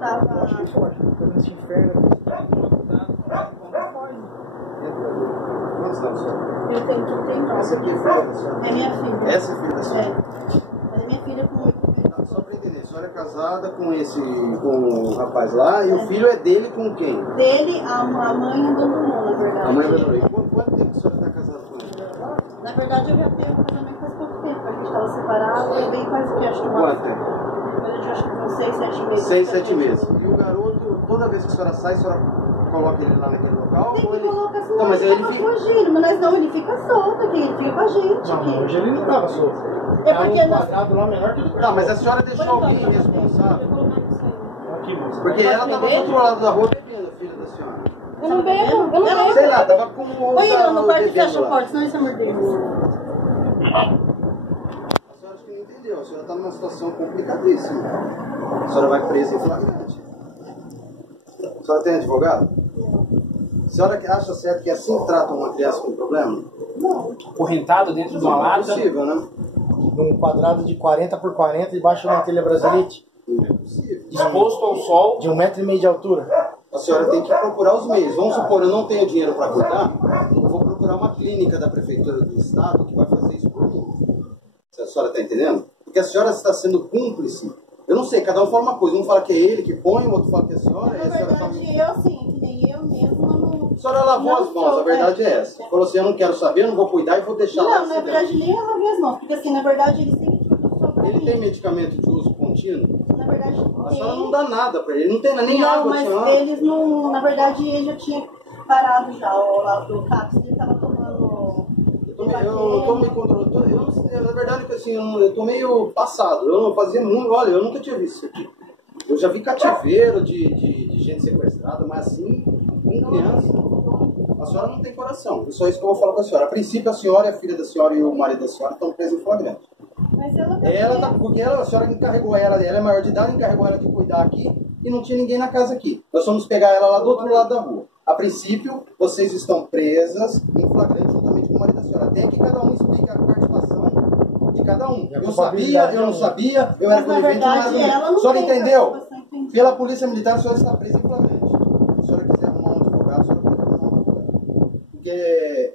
tava... Acho que pode, nesse inferno aqui. Quantos anos, senhora? Eu tenho 39. Essa aqui é filha da senhora? É minha filha. Essa é filha da senhora? É. Mas é minha filha com... Só pra entender, a senhora é casada com o rapaz lá e o filho é dele com quem? Dele, a mãe abandonou, na verdade. A mãe abandonou. E quanto tempo a senhora está casada com ele? Na verdade, eu já tenho um casamento faz pouco tempo. A gente estava separado e bem quase que acho que uma... Quanto tempo? A gente acho que uns 6, 7 meses. 6, 7 meses. E o garoto, toda vez que a senhora sai, a senhora coloca ele lá naquele local? Tem ou que ele... colocar assim, Não, mas ele ele tava fica... fugindo, mas não, ele fica solto aqui, ele fica com a gente aqui. Não, hoje ele não estava solto. É porque um quadrado lá menor que ele. Não, mas a senhora deixou alguém responsável? Aqui, moça. Porque ela estava do outro lado da rua bebendo, filha da senhora. Eu não bebo, eu não bebo. Sei lá, tava com o... Põe ele no quarto e fecha a lá. porta, senão ele se mordeu. A senhora acho que não entendeu. A senhora está numa situação complicadíssima. A senhora vai presa em flagrante. A senhora tem advogado? A senhora acha certo que é assim que trata uma criança com problema? Não. Correntado dentro de uma Não é lata. possível, né? Num quadrado de 40 por 40 debaixo de uma telha brasilite. Não é possível. Exposto ao sol. De 1,5 m de altura. A senhora tem que procurar os meios. Vamos supor, eu não tenho dinheiro para cuidar, eu vou procurar uma clínica da prefeitura do estado que vai fazer isso por mim. A senhora está entendendo? Porque a senhora está sendo cúmplice. Eu não sei, cada um fala uma coisa. Um fala que é ele que põe, o outro fala que é a senhora. Na E a senhora fala... verdade, eu sim, que nem eu mesma não... A senhora lavou as mãos, a verdade é essa. Falou assim, eu não quero saber, eu não vou cuidar e vou deixar lá. Não, na verdade, nem eu lavei as mãos, porque assim, na verdade, ele sempre tudo só pra Ele mim. tem medicamento de uso contínuo? Na verdade, A senhora não dá nada para ele, não tem nem não, água. mas senhora. eles não... Na verdade, ele já tinha parado já, o lá do CAPS, ele tava tomando... Eu tô me controlando. Eu não sei, na verdade, assim, eu tô meio passado. Eu não fazia muito. Olha, eu nunca tinha visto isso aqui. Eu já vi cativeiro de gente sequestrada, mas assim, com criança. A senhora não tem coração. É só isso que eu vou falar com a senhora. A princípio, a senhora, a filha da senhora e o marido da senhora estão presos em flagrante. Mas Ela tá, porque a senhora encarregou ela é maior de idade, encarregou ela de cuidar aqui e não tinha ninguém na casa aqui. Nós fomos pegar ela lá do outro lado da rua. A princípio, vocês estão presas em flagrante juntamente com o marido da senhora. Até que cada um explique a participação de cada um. Eu sabia, eu não sabia, eu era conivente, mas não. A senhora entendeu? Pela polícia militar, a senhora está presa em flagrante. Se a senhora quiser arrumar um advogado, a senhora pode arrumar um advogado. Porque